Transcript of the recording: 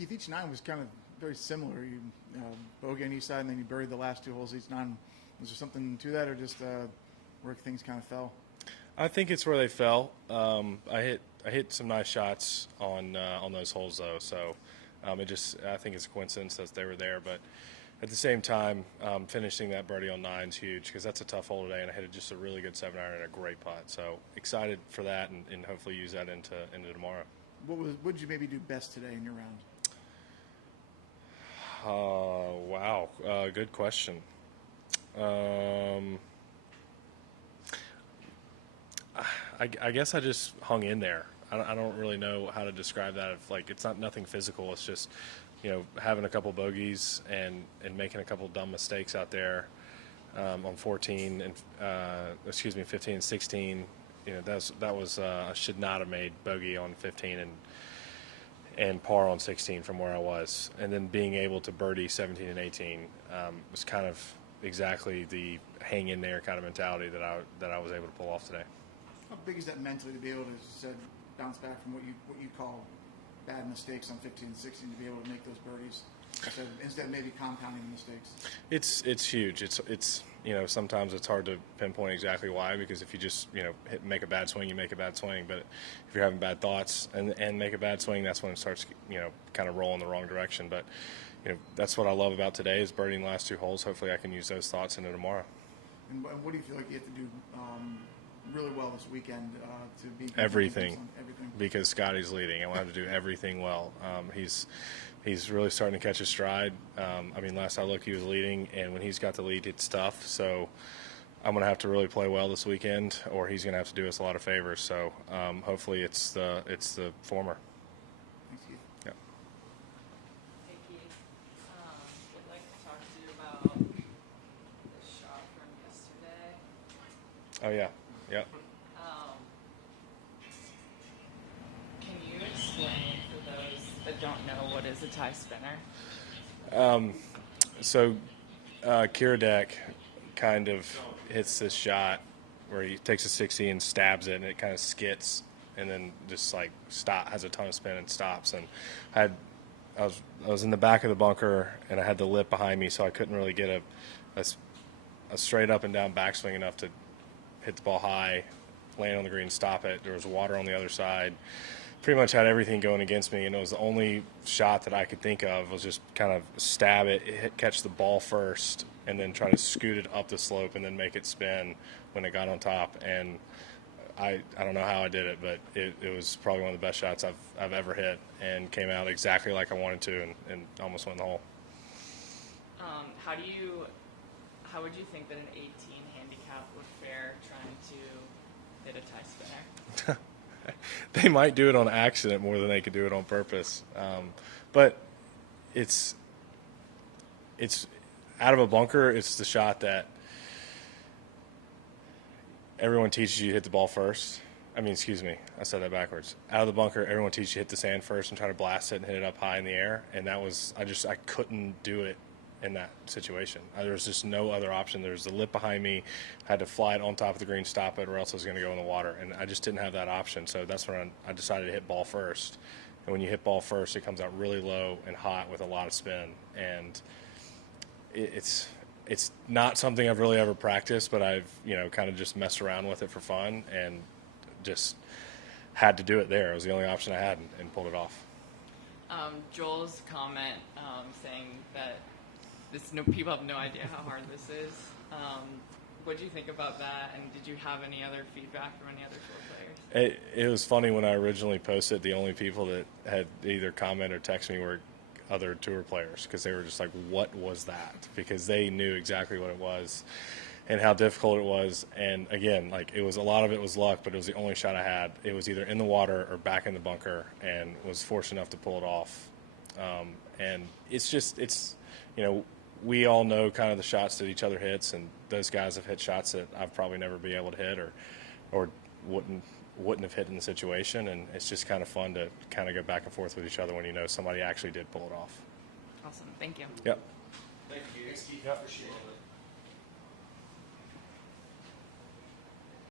Keith, each nine was kind of very similar. You bogey on each side, and then you buried the last 2 holes each nine. Was there something to that, or just where things kind of fell? I think it's where they fell. I hit some nice shots on those holes though, so I think it's a coincidence that they were there. But at the same time, finishing that birdie on 9 is huge because that's a tough hole today, and I hit just a really good 7-iron and a great putt. So excited for that, and hopefully use that into tomorrow. What did you maybe do best today in your round? Wow, good question. I guess I just hung in there. I don't really know how to describe that. It's not nothing physical. It's just, having a couple bogeys and making a couple dumb mistakes out there on 14 and 15 and 16. That was I should not have made bogey on 15 and par on 16 from where I was, and then being able to birdie 17 and 18 was kind of exactly the hang in there kind of mentality that I was able to pull off today. How big is that mentally to be able to, as you said, bounce back from what you call bad mistakes on 15 and 16 to be able to make those birdies instead of maybe compounding the mistakes? It's huge. It's sometimes it's hard to pinpoint exactly why, because if you just make a bad swing, you make a bad swing. But if you're having bad thoughts and make a bad swing, that's when it starts kind of rolling the wrong direction. But that's what I love about today is birdieing the last 2 holes. Hopefully I can use those thoughts into tomorrow. And what do you feel like you have to do really well this weekend to be everything? Because Scottie's leading. I want to do everything well. He's really starting to catch his stride. Last I looked, he was leading, and when he's got the lead, it's tough. So I'm going to have to really play well this weekend, or he's going to have to do us a lot of favors. So hopefully it's the former. Thanks, Keith. Yeah. Hey, Keith. I'd like to talk to you about the shot from yesterday. Oh, yeah. Yep. Can you explain for those that don't know what is a tie spinner? So Kiradek kind of hits this shot where he takes a 60 and stabs it, and it kind of skits, and then just has a ton of spin and stops. And I was in the back of the bunker, and I had the lip behind me, so I couldn't really get a straight up and down backswing enough to hit the ball high, land on the green, stop it. There was water on the other side. Pretty much had everything going against me, and it was the only shot that I could think of was just kind of stab it, catch the ball first, and then try to scoot it up the slope and then make it spin when it got on top. And I don't know how I did it, but it was probably one of the best shots I've ever hit, and came out exactly like I wanted to, and almost went in the hole. How would you think that an 18 handicap would fare trying to hit a tie spinner? They might do it on accident more than they could do it on purpose. But it's out of a bunker. It's the shot that everyone teaches you to hit the ball first. I said that backwards. Out of the bunker, everyone teaches you to hit the sand first and try to blast it and hit it up high in the air. And that was, I couldn't do it in that situation. There was just no other option. There was the lip behind me. I had to fly it on top of the green, stop it, or else I was going to go in the water. And I just didn't have that option. So that's when I decided to hit ball first. And when you hit ball first, it comes out really low and hot with a lot of spin. And it's not something I've really ever practiced, but I've kind of just messed around with it for fun and just had to do it there. It was the only option I had, and pulled it off. Joel's comment saying that people have no idea how hard this is. What do you think about that? And did you have any other feedback from any other tour players? It was funny when I originally posted. The only people that had either comment or text me were other tour players, because they were just like, "What was that?" Because they knew exactly what it was and how difficult it was. And again, a lot of it was luck, but it was the only shot I had. It was either in the water or back in the bunker, and was fortunate enough to pull it off. And we all know kind of the shots that each other hits, and those guys have hit shots that I've probably never be able to hit or wouldn't have hit in the situation. And it's just kind of fun to kind of go back and forth with each other when somebody actually did pull it off. Awesome. Thank you. Yep. Thank you. Thanks, Keith. Appreciate it.